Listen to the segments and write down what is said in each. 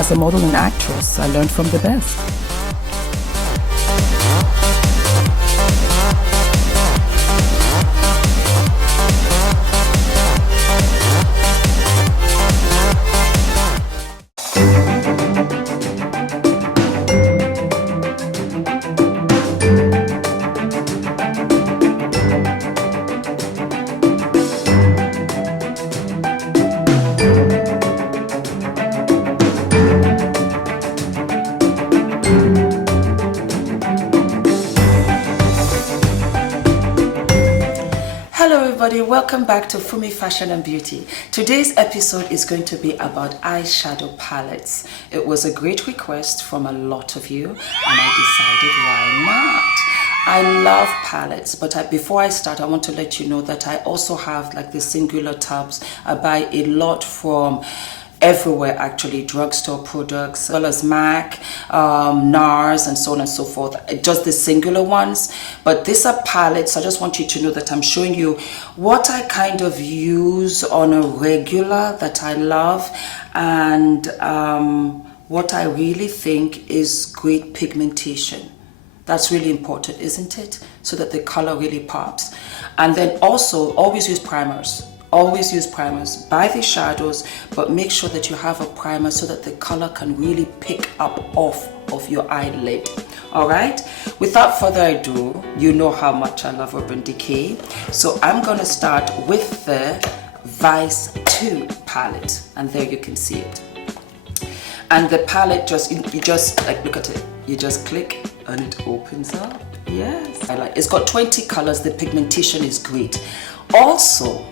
As a model and actress, I learned from the best. Welcome back to Fumi Fashion and Beauty. Today's episode is going to be about eyeshadow palettes. It was a great request from a lot of you and I decided why not. I love palettes, but before I start I want to let you know that I also have like the singular tubs. I buy a lot from everywhere actually, drugstore products, as well as MAC, NARS and so on and so forth, just the singular ones. But these are palettes. I just want you to know that I'm showing you what I kind of use on a regular that I love, and what I really think is great pigmentation. That's really important, isn't it? So that the color really pops. And then also always use primers. Always use primers. Buy the shadows, but make sure that you have a primer so that the color can really pick up off of your eyelid. Alright, without further ado, you know how much I love Urban Decay. So I'm gonna start with the Vice 2 palette, and there you can see it. And the palette you just like look at it. You just click and it opens up. Yes, I like. It's got 20 colors. The pigmentation is great. Also,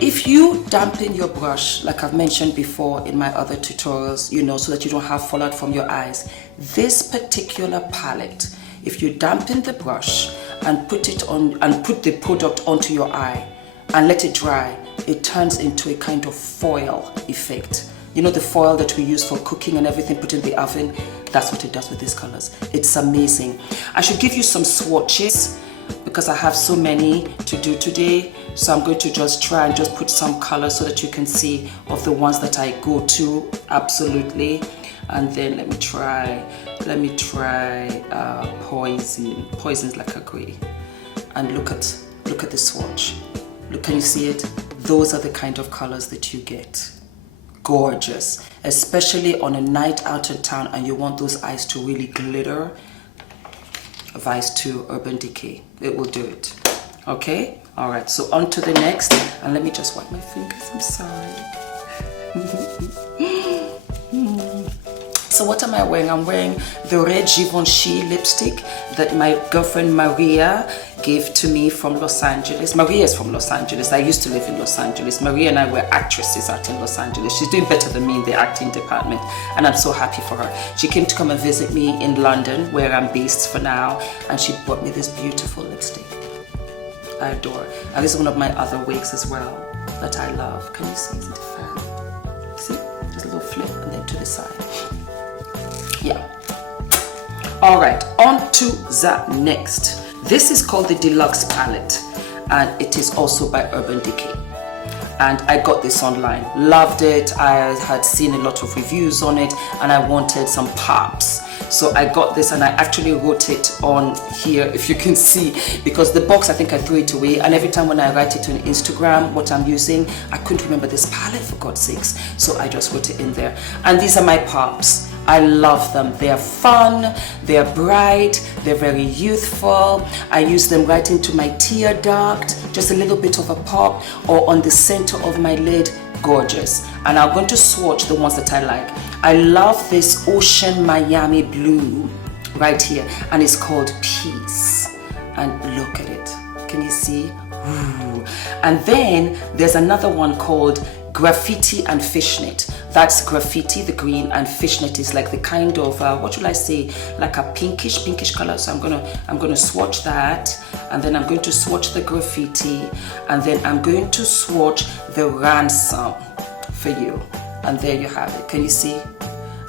if you dampen your brush, like I've mentioned before in my other tutorials, you know, so that you don't have fallout from your eyes, this particular palette, if you dampen the brush and put it on and put the product onto your eye and let it dry, it turns into a kind of foil effect. You know, the foil that we use for cooking and everything, put in the oven, that's what it does with these colors. It's amazing. I should give you some swatches because I have so many to do today. So I'm going to just try and just put some color so that you can see of the ones that I go to absolutely. And then let me try Poison. Poison's like a gray. And look at the swatch. Look, can you see it? Those are the kind of colors that you get. Gorgeous, especially on a night out in town and you want those eyes to really glitter. Vice 2 Urban Decay, it will do it. Okay, all right, so on to the next, and let me just wipe my fingers. I'm sorry. So what am I wearing? I'm wearing the red Givenchy lipstick that my girlfriend Maria gave to me from Los Angeles. Maria is from Los Angeles. I used to live in Los Angeles. Maria and I were actresses out in Los Angeles. She's doing better than me in the acting department, and I'm so happy for her. She came to come and visit me in London, where I'm based for now, and she bought me this beautiful lipstick. I adore. And this is one of my other wigs as well that I love. Can you see? Is it a fan? See? Just a little flip and then to the side. Yeah. All right, on to the next. This is called the Deluxe palette, and it is also by Urban Decay. And I got this online, loved it. I had seen a lot of reviews on it, and I wanted some pops. So I got this, and I actually wrote it on here, if you can see, because the box, I think I threw it away. And every time when I write it on Instagram, what I'm using, I couldn't remember this palette, for God's sakes. So I just wrote it in there. And these are my pops. I love them. They are fun, they're bright, they're very youthful. I use them right into my tear duct, just a little bit of a pop, or on the center of my lid. Gorgeous. And I'm going to swatch the ones that I like. I love this Ocean Miami Blue right here, and it's called Peace. And look at it. Can you see? Ooh. And then there's another one called Graffiti and Fishnet. That's graffiti, the green, and fishnet is like the kind of what should I say, like a pinkish color. So I'm gonna swatch that, and then I'm going to swatch the graffiti, and then I'm going to swatch the ransom for you. And there you have it. Can you see?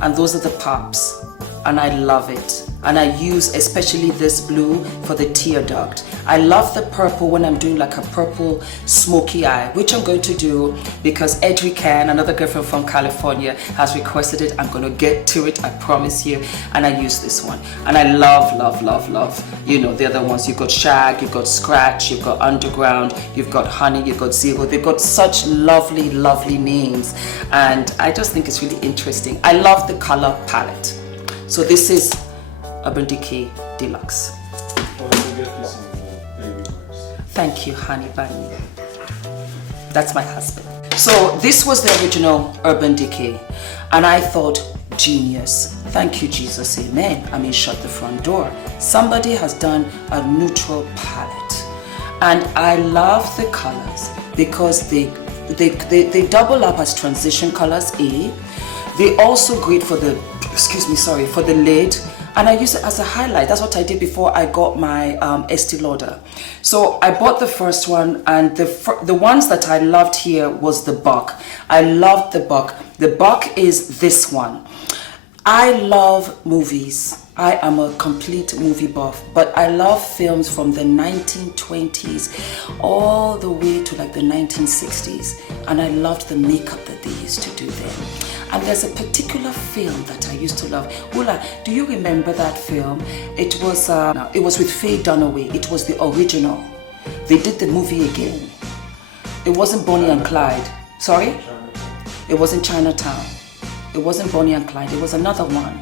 And those are the pops. and I love it. And I use especially this blue for the tear duct. I love the purple when I'm doing like a purple smoky eye, which I'm going to do because Edry Can, another girlfriend from California, has requested it. I'm going to get to it, I promise you. And I use this one. And I love, love, love, love, you know, the other ones. You've got Shag, you've got Scratch, you've got Underground, you've got Honey, you've got Zero. They've got such lovely, lovely names. And I just think it's really interesting. I love the color palette. So this is Urban Decay Deluxe. Thank you, honey bunny. That's my husband. So this was the original Urban Decay, and I thought, genius. Thank you, Jesus, amen. I mean, shut the front door. Somebody has done a neutral palette, and I love the colors because they double up as transition colors. They also great for the, for the lid. And I use it as a highlight. That's what I did before I got my Estee Lauder. So I bought the first one, and the ones that I loved here was the Buck. I loved the Buck. The Buck is this one. I love movies. I am a complete movie buff, but I love films from the 1920s all the way to like the 1960s. And I loved the makeup that they used to do then. And there's a particular film that I used to love. Ula, do you remember that film? It was with Faye Dunaway. It was the original. They did the movie again. It wasn't Bonnie and Clyde. Sorry? It wasn't Chinatown. It wasn't Bonnie and Clyde. It was another one.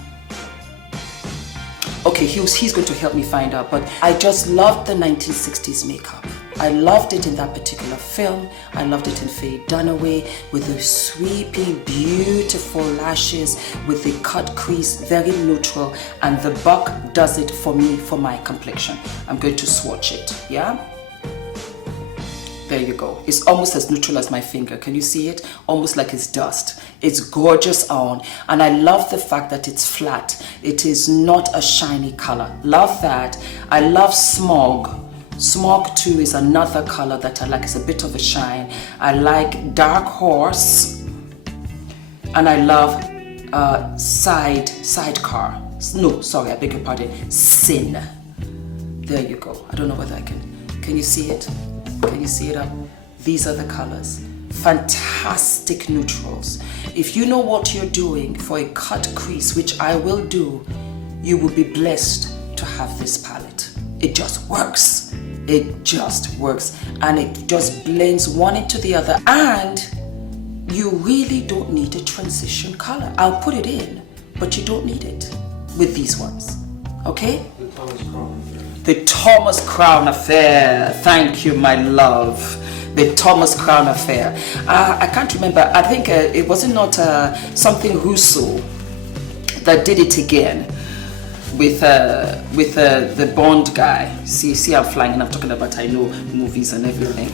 Okay, he's going to help me find out. But I just loved the 1960s makeup. I loved it in that particular film. I loved it in Faye Dunaway with the sweeping, beautiful lashes with the cut crease, very neutral. And the Buck does it for me, for my complexion. I'm going to swatch it, yeah? There you go. It's almost as neutral as my finger. Can you see it? Almost like it's dust. It's gorgeous on. And I love the fact that it's flat. It is not a shiny color. Love that. I love Smog. Smog 2 is another color that I like. It's a bit of a shine. I like Dark Horse, and I love Sidecar. No, sorry, I beg your pardon. Sin. There you go. I don't know whether I can you see it? Can you see it up? These are the colors. Fantastic neutrals. If you know what you're doing for a cut crease, which I will do, you will be blessed to have this palette. It just works. It just works, and it just blends one into the other, and you really don't need a transition color. I'll put it in, but you don't need it with these ones, okay? The Thomas Crown Affair. Thank you, my love. The Thomas Crown Affair. I can't remember. I think it wasn't not something Russo that did it again. With the Bond guy. See, I'm flying and I'm talking about, I know movies and everything.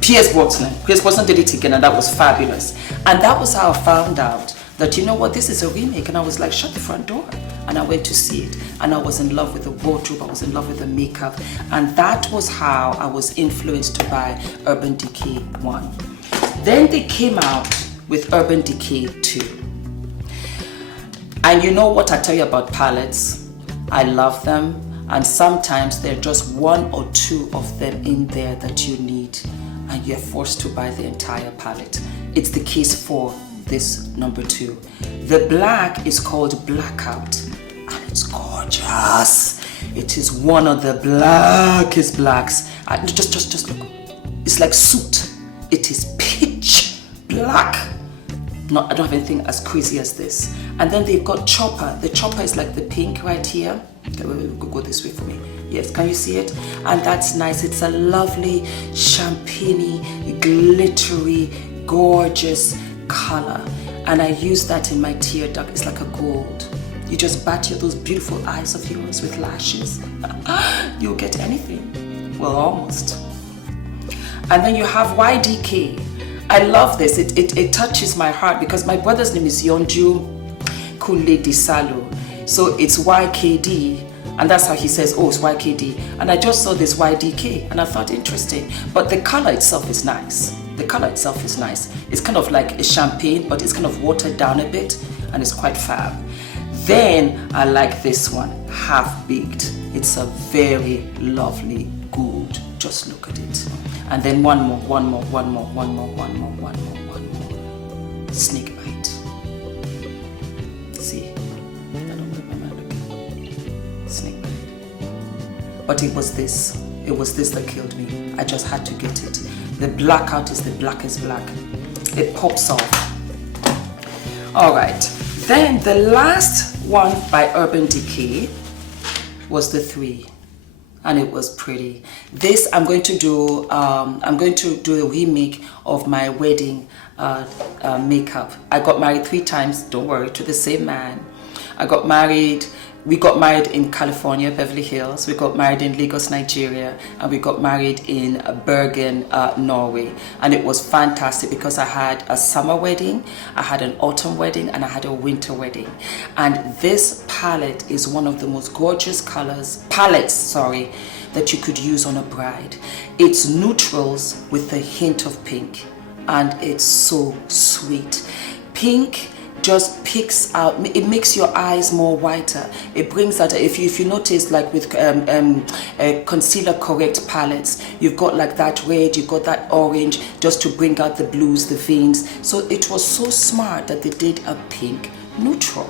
Pierce Brosnan did it again, and that was fabulous. And that was how I found out that, you know what, this is a remake. And I was like, shut the front door. And I went to see it, and I was in love with the wardrobe. I was in love with the makeup, and that was how I was influenced to buy Urban Decay 1. Then they came out with Urban Decay 2. And you know what I tell you about palettes? I love them, and sometimes there are just one or two of them in there that you need, and you're forced to buy the entire palette. It's the case for this number 2. The black is called Blackout, and it's gorgeous. It is one of the blackest blacks. Just look. It's like soot. It is pitch black. No, I don't have anything as crazy as this. And then they've got Chopper. The Chopper is like the pink right here. Okay, go this way for me. Yes, can you see it? And that's nice. It's a lovely champagne-y, glittery, gorgeous color. And I use that in my tear duct. It's like a gold. You just batter those beautiful eyes of yours with lashes. You'll get anything. Well, almost. And then you have YDK. I love this. It touches my heart because my brother's name is Yonju Kunle Desalu. So it's YKD, and that's how he says, oh, it's YKD. And I just saw this YDK, and I thought interesting. But the color itself is nice. The color itself is nice. It's kind of like a champagne, but it's kind of watered down a bit, and it's quite fab. Then I like this one, Half Baked. It's a very lovely gold. Just look at it. And then one more. Snake bite. See, I don't remember. Snake bite. But it was this that killed me. I just had to get it. The blackout is the blackest black. It pops off. All right. Then the last one by Urban Decay was the 3, and it was pretty. This I'm going to do a remake of my wedding makeup. I got married 3 times, don't worry, to the same man. We got married in California, Beverly Hills. We got married in Lagos, Nigeria, and we got married in Bergen, Norway. And it was fantastic because I had a summer wedding, I had an autumn wedding, and I had a winter wedding. And this palette is one of the most gorgeous palettes, that you could use on a bride. It's neutrals with a hint of pink, and it's so sweet. Pink just picks out, it makes your eyes more whiter. It brings out, if you notice, like with concealer correct palettes, you've got like that red, you've got that orange, just to bring out the blues, the veins. So it was so smart that they did a pink neutral.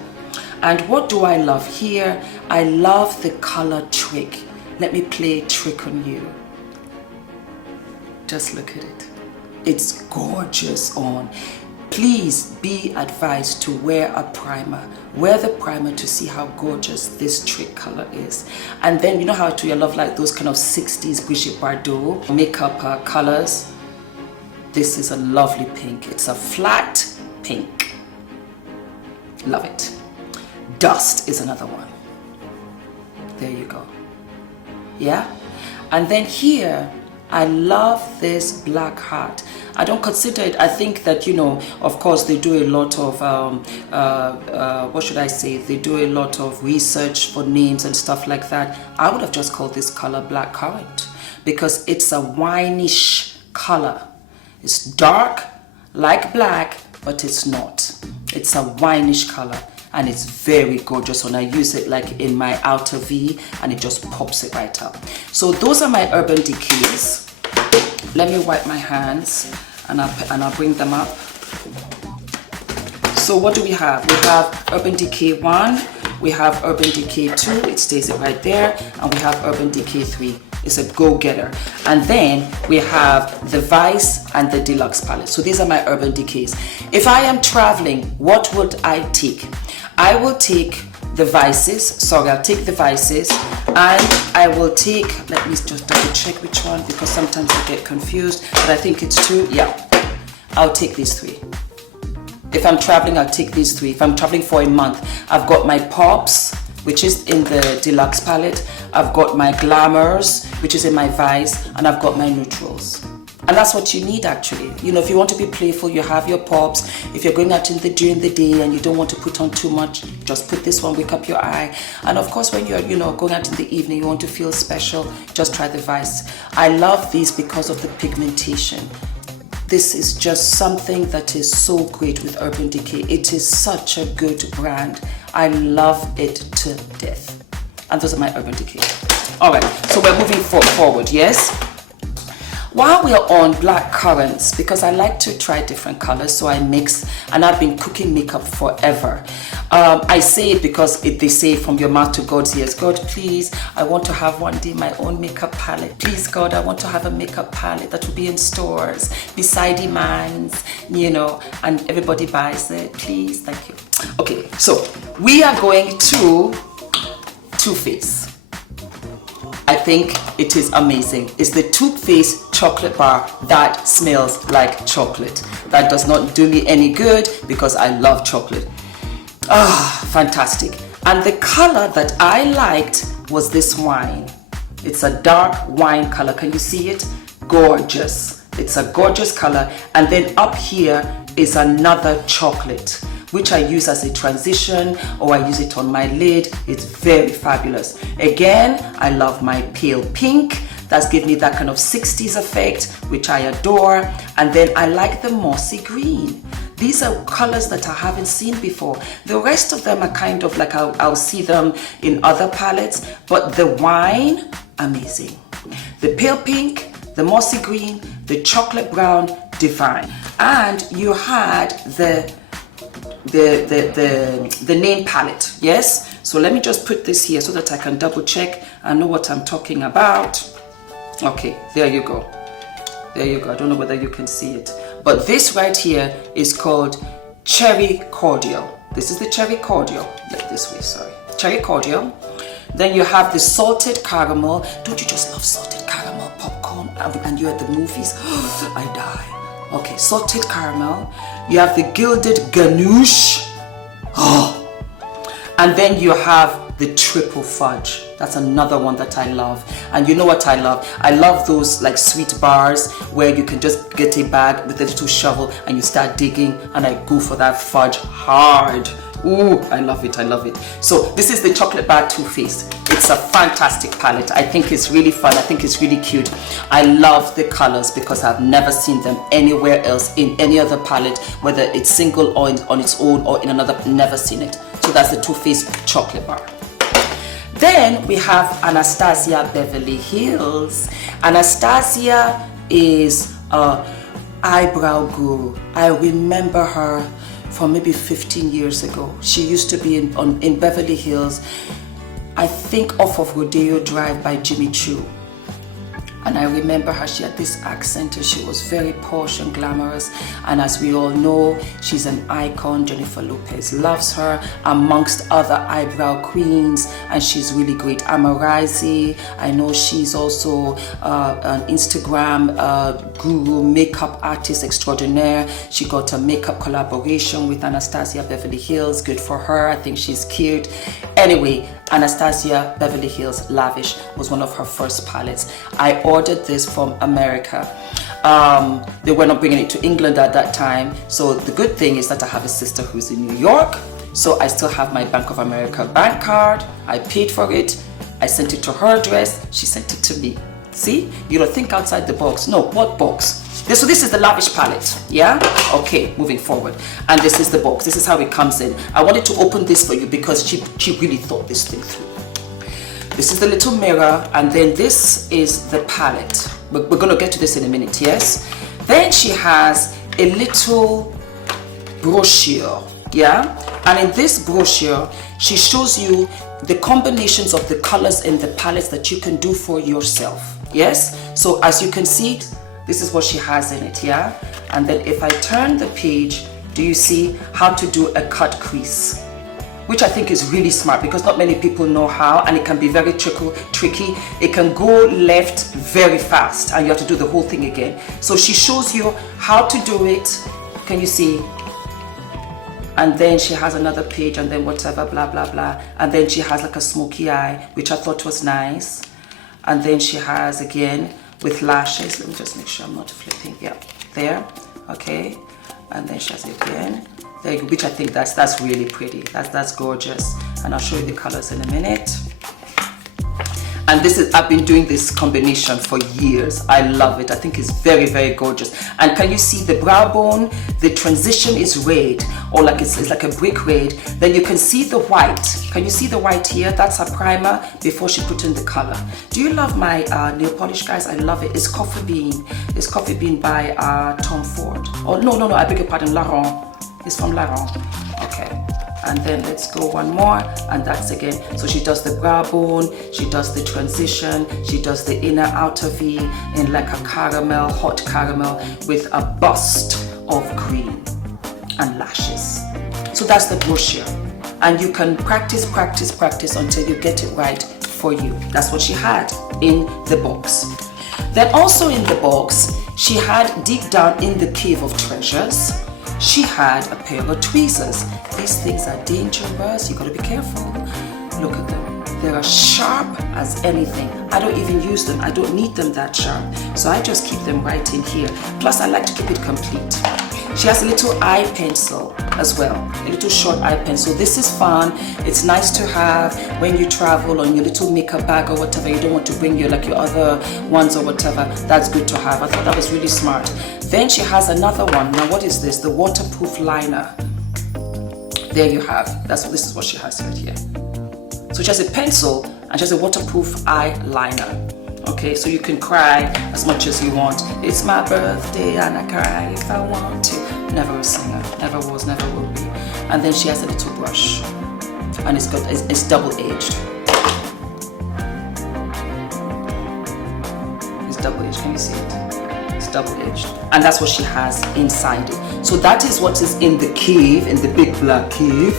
And what do I love here? I love the color trick. Let me play a trick on you. Just look at it. It's gorgeous on. Please be advised to wear a primer. Wear the primer to see how gorgeous this trick color is. And then you know how I love like those kind of 60s Brigitte Bardot makeup colors. This is a lovely pink. It's a flat pink. Love it. Dust is another one. There you go. Yeah? And then here, I love this black heart. I don't consider it, I think that, you know, of course they do a lot of, what should I say? They do a lot of research for names and stuff like that. I would have just called this color black currant because it's a wineish color. It's dark like black, but it's not. It's a wineish color. And it's very gorgeous when I use it like in my outer V, and it just pops it right up. So those are my Urban Decays. Let me wipe my hands and I'll bring them up. So what do we have? We have Urban Decay 1, we have Urban Decay 2, it stays it right there, and we have Urban Decay 3. It's a go-getter. And then we have the Vice and the Deluxe palette. So these are my Urban Decays. If I am traveling, what would I take? I will take the Vices. I'll take the Vices, and I will take, let me just double check which one because sometimes I get confused, but I think it's 2. Yeah, I'll take these 3. If I'm traveling, I'll take these 3. If I'm traveling for a month, I've got my Pops, which is in the Deluxe palette. I've got my Glamours, which is in my Vice, and I've got my Neutrals. And that's what you need actually. You know, if you want to be playful, you have your Pops. If you're going out during the day and you don't want to put on too much, just put this one, wake up your eye. And of course, when you're, you know, going out in the evening, you want to feel special, just try the Vice. I love these because of the pigmentation. This is just something that is so great with Urban Decay. It is such a good brand. I love it to death. And those are my Urban Decay. All right, so we're moving forward, yes? While we are on black currants, because I like to try different colors, so I mix, and I've been cooking makeup forever. I say it because they say from your mouth to God's ears. God, please, I want to have one day my own makeup palette. Please, God, I want to have a makeup palette that will be in stores, beside Iman's, you know, and everybody buys it. Please, thank you. Okay, so we are going to Too Faced. I think it is amazing. It's the Too Faced chocolate bar that smells like chocolate. That does not do me any good because I love chocolate. Ah, fantastic. And the color that I liked was this wine. It's a dark wine color. Can you see it? Gorgeous. It's a gorgeous color. And then up here is another chocolate, which I use as a transition, or I use it on my lid. It's very fabulous. Again, I love my pale pink. That's given me that kind of 60s effect, which I adore. And then I like the mossy green. These are colors that I haven't seen before. The rest of them are kind of like I'll see them in other palettes, but the wine, amazing. The pale pink, the mossy green, the chocolate brown, divine. And you had the name palette, yes? So let me just put this here so that I can double check and know what I'm talking about. Okay, there you go. There you go. I don't know whether you can see it. But this right here is called Cherry Cordial. This is the Cherry Cordial. Look this way, sorry. Cherry Cordial. Then you have the salted caramel. Don't you just love salted caramel popcorn? And you're at the movies. I die. Okay, salted caramel. You have the gilded ganache. And then you have the triple fudge. That's another one that I love. And you know what I love? I love those like sweet bars where you can just get a bag with a little shovel and you start digging, and I go for that fudge hard. Ooh, I love it, I love it. So this is the Chocolate Bar Too Faced. It's a fantastic palette. I think it's really fun. I think it's really cute. I love the colors because I've never seen them anywhere else in any other palette, whether it's single or on its own or in another, never seen it. So that's the Too Faced Chocolate Bar. Then we have Anastasia Beverly Hills. Anastasia is an eyebrow guru. I remember her from maybe 15 years ago. She used to be in Beverly Hills, I think off of Rodeo Drive by Jimmy Choo. And I remember her, she had this accent and she was very posh and glamorous. And as we all know, she's an icon. Jennifer Lopez loves her amongst other eyebrow queens, and she's really great. Amarazi, I know she's also an Instagram guru, makeup artist extraordinaire. She got a makeup collaboration with Anastasia Beverly Hills. Good for her. I think she's cute. Anyway, Anastasia Beverly Hills Lavish was one of her first palettes. I ordered this from America. They were not bringing it to England at that time. So the good thing is that I have a sister who's in New York. So I still have my Bank of America bank card. I paid for it. I sent it to her address. She sent it to me. See, you don't think outside the box. No, what box? So this is the Lavish palette, yeah? Okay, moving forward. And this is the box. This is how it comes in. I wanted to open this for you because she really thought this thing through. This is the little mirror, and then this is the palette. We're going to get to this in a minute, yes? Then she has a little brochure, yeah? And in this brochure, she shows you the combinations of the colors in the palettes that you can do for yourself, yes? So as you can see, this is what she has in it, yeah? And then if I turn the page, do you see how to do a cut crease? Which I think is really smart because not many people know how, and it can be very tricky. It can go left very fast and you have to do the whole thing again. So she shows you how to do it. Can you see? And then she has another page and then whatever, blah, blah, blah. And then she has like a smoky eye, which I thought was nice. And then she has again with lashes. Let me just make sure I'm not flipping. Yeah, there. Okay. And then she has it again. There you go, which I think that's really pretty. That's gorgeous. And I'll show you the colors in a minute. And this is, I've been doing this combination for years. I love it. I think it's very, very gorgeous. And can you see the brow bone? The transition is red, or like it's like a brick red. Then you can see the white. Can you see the white here? That's her primer before she put in the color. Do you love my nail polish, guys? I love it. It's Coffee Bean. It's Coffee Bean by Tom Ford. Oh, no, I beg your pardon, Laurent. It's from Laurent. Okay. And then let's go one more, and that's again. So she does the brow bone, she does the transition, she does the inner outer V in like a caramel, hot caramel with a bust of cream and lashes. So that's the brochure. And you can practice until you get it right for you. That's what she had in the box. Then also in the box, she had deep down in the cave of treasures, she had a pair of tweezers. These things are dangerous. You gotta be careful. Look at them. They're as sharp as anything. I don't even use them. I don't need them that sharp. So I just keep them right in here. Plus, I like to keep it complete. She has a little eye pencil as well, a little short eye pencil. This is fun. It's nice to have when you travel on your little makeup bag or whatever. You don't want to bring your other ones or whatever. That's good to have. I thought that was really smart. Then she has another one. Now what is this? The waterproof liner. There you have. This is what she has right here. So she has a pencil and she has a waterproof eyeliner. Okay, so you can cry as much as you want. It's my birthday and I cry if I want to. Never a singer, never was, never will be. And then she has a little brush, and it's double-edged. It's double-edged. Can you see it? It's double-edged, and that's what she has inside it. So that is what is in the cave, in the big black cave.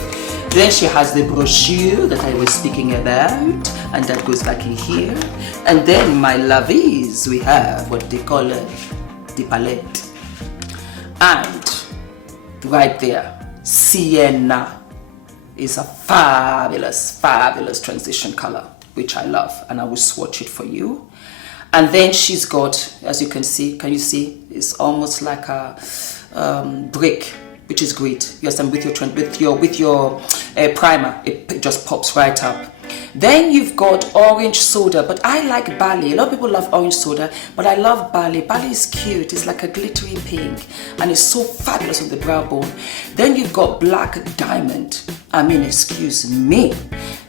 Then she has the brochure that I was speaking about, and that goes back in here. And then my lovies, we have what they call the palette. And right there, Sienna is a fabulous, fabulous transition color, which I love, and I will swatch it for you. And then she's got, as you can see, it's almost like a brick, which is great. Yes, and with your primer, it just pops right up. Then you've got orange soda, but I like Bali. A lot of people love orange soda, but I love Bali. Bali is cute. It's like a glittery pink, and it's so fabulous on the brow bone. Then you've got black diamond. I mean, excuse me.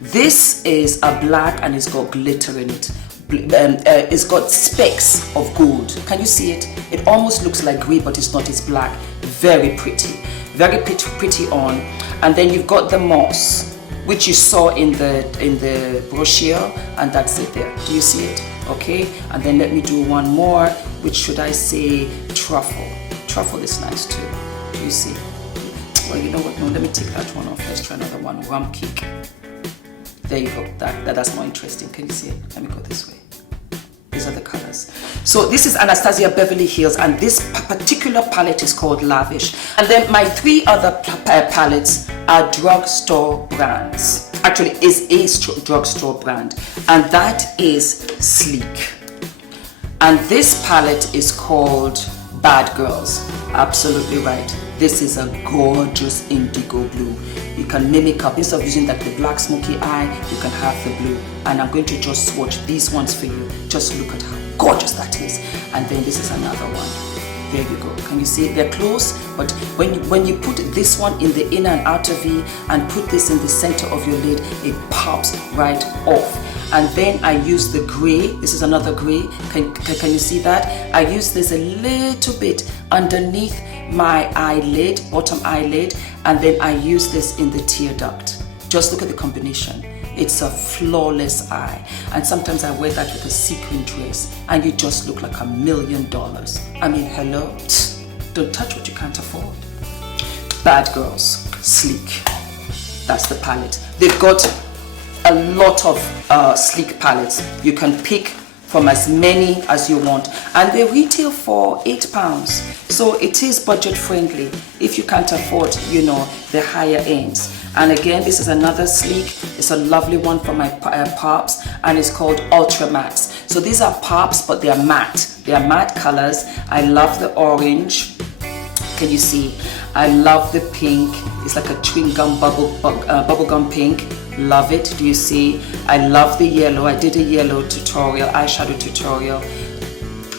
This is a black, and it's got glitter in it. It's got specks of gold. Can you see it? It almost looks like grey, but it's not. It's black. Very pretty. Very pretty on. And then you've got the moss, which you saw in the brochure, and that's it there. Do you see it? Okay. And then let me do one more, which should I say truffle. Truffle is nice too. Do you see? Well, you know what? No, let me take that one off. Let's try another one. Rum cake. There you go. That's more interesting. Can you see it? Let me go this way. These are the colors. So this is Anastasia Beverly Hills, and this particular palette is called Lavish. And then my three other palettes are drugstore brands. Actually, is a drugstore brand, and that is Sleek. And this palette is called Bad Girls. Absolutely right. This is a gorgeous indigo blue. You can mimic up, instead of using like the black smoky eye, you can have the blue. And I'm going to just swatch these ones for you. Just look at how gorgeous that is. And then this is another one. There you go. Can you see it? They're close, but when you put this one in the inner and outer V and put this in the center of your lid, it pops right off. And then I use the gray. This is another gray. Can you see that? I use this a little bit underneath my eyelid, bottom eyelid, and then I use this in the tear duct. Just look at the combination. It's a flawless eye. And sometimes I wear that with a sequin dress, and you just look like $1 million. I mean, hello? Don't touch what you can't afford. Bad Girls, Sleek. That's the palette. They've got a lot of Sleek palettes. You can pick from as many as you want, and they retail for £8. So it is budget friendly if you can't afford, the higher ends. And again, this is another Sleek. It's a lovely one from my pops, and it's called Ultra Mattes. So these are pops, but they are matte. They are matte colors. I love the orange. Can you see? I love the pink. It's like a chewing gum bubblegum pink. Love it. Do you see? I love the yellow. I did a yellow tutorial, eyeshadow tutorial.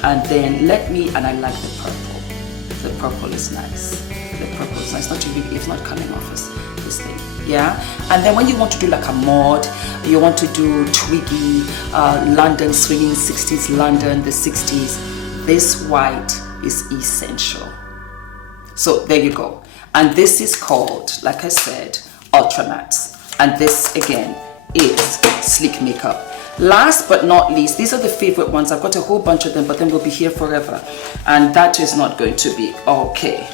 And then and I like the purple. The purple is nice. The purple is nice. It's not coming off as this thing. Yeah. And then when you want to do like a mod, you want to do twiggy, London, swinging 60s London, the 60s, this white is essential. So there you go. And this is called, like I said, Ultra Mattes. And this again is Sleek makeup. Last but not least, these are the favorite ones. I've got a whole bunch of them, but then we'll be here forever. And that is not going to be okay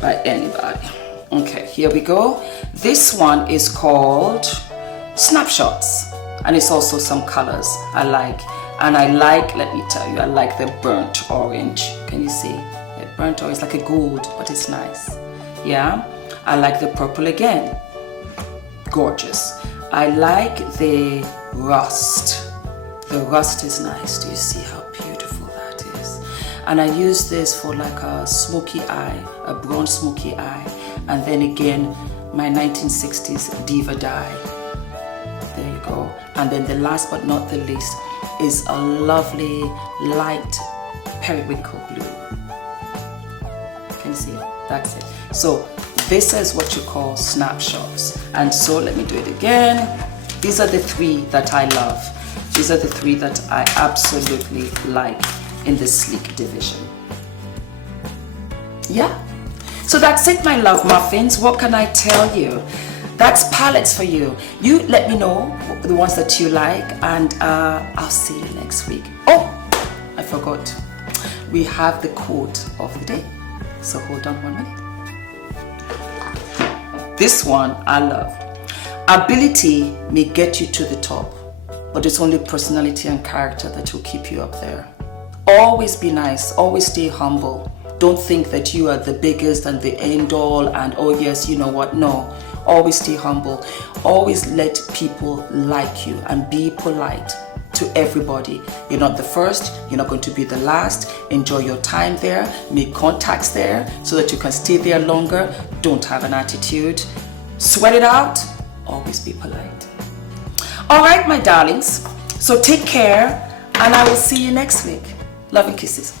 by anybody. Okay, here we go. This one is called Snapshots. And it's also some colors I like. And I like, let me tell you, I like the burnt orange. Can you see? The burnt orange, like a gold, but it's nice. Yeah, I like the purple again. Gorgeous. I like the rust. The rust is nice. Do you see how beautiful that is? and I use this for like a smoky eye, a bronze smoky eye, and then again my 1960s Diva dye. There you go. And then the last but not the least is a lovely light periwinkle blue. Can you see? That's it. So this is what you call snapshots. And so let me do it again. These are the three that I love. These are the three that I absolutely like in the sleek division. Yeah. So that's it, my love muffins. What can I tell you? That's palettes for you. You let me know the ones that you like, and I'll see you next week. Oh, I forgot. We have the quote of the day. So hold on 1 minute. This one I love. Ability may get you to the top, but it's only personality and character that will keep you up there. Always be nice. Always stay humble. Don't think that you are the biggest and the end all and oh yes, you know what. No. Always stay humble. Always let people like you and be polite to everybody. You're not the first. You're not going to be the last. Enjoy your time there. Make contacts there so that you can stay there longer. Don't have an attitude. Sweat it out. Always be polite. All right, my darlings. So take care and I will see you next week. Love and kisses.